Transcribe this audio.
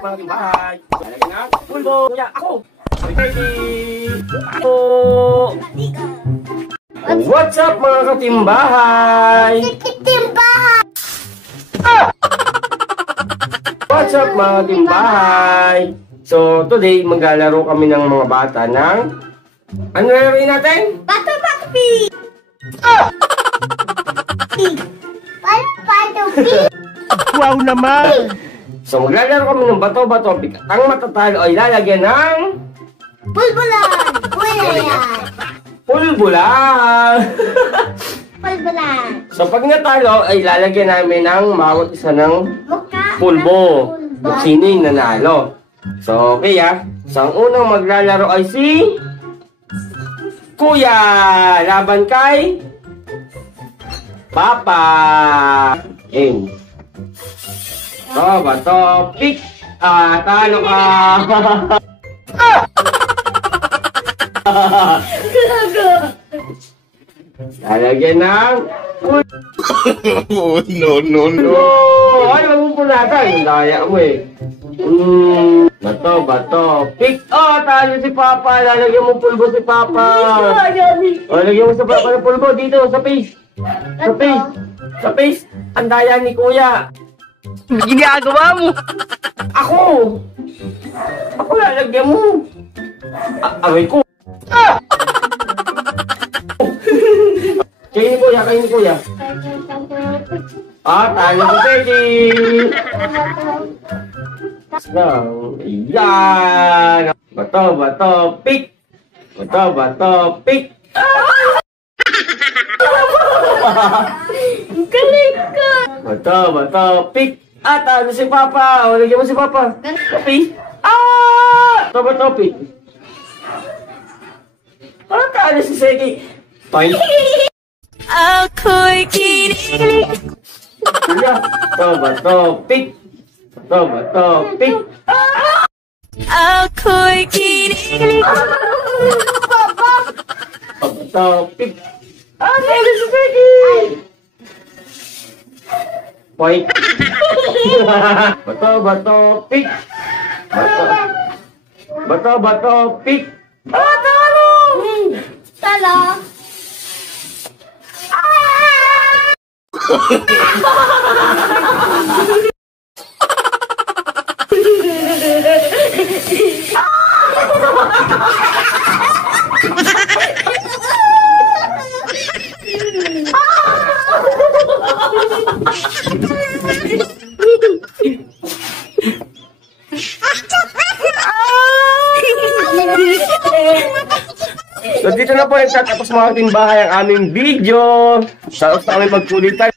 up mga timbahay? Lalagyan na pulbo. Kuya, ako. Ready. Ako. What's up mga katimbahay? Timbahay! What's up mga timbahay? So today maglalaro kami ng mga bata ng ano laruin natin? Bato pig! Bato pig! Wow naman! So maglalaro kami ng bato-bato pig. Ang matatalo ay lalagyan ng Pulbulan! Pulbulan! pulbulan! Pulbulan! So pag natalo ay lalagyan namin ng bawat isa ng Mukha pulbo. Kung sino yung nanalo. So okay ah. So ang unang maglalaro ay si Kuya laban kay Papa. Game. Bato pick. Talo ka. Lalagyan ng no. Ay, magpupulatan. Ang daya mo eh. Bato, pick. Talo si Papa. Lalagyan mo pulbo si Papa. Lalagyan mo sa Papa ng pulbo dito, sa face. Sa face. Ang daya ni Kuya. Ginagawa mo. Ako lalagyan mo. Away ko. Kainin Kuya. Talo ko Teddy. Yan. Bato, pick. Galing ka! Bato, pick. Talo si Papa. Lagyan mo si Papa. Pick. Bato, pick. Talo si Seki. Toy. Ako'y kinikilig. Bato, pick. Ako'y kinikilig. Bato, pick. Talo si Seki. Point. Bato, pick. Bato, pick. Talo! Talo! So dito na po nagtatapos mga timbahay ang aming video. Shoutout sa aming magkulitan.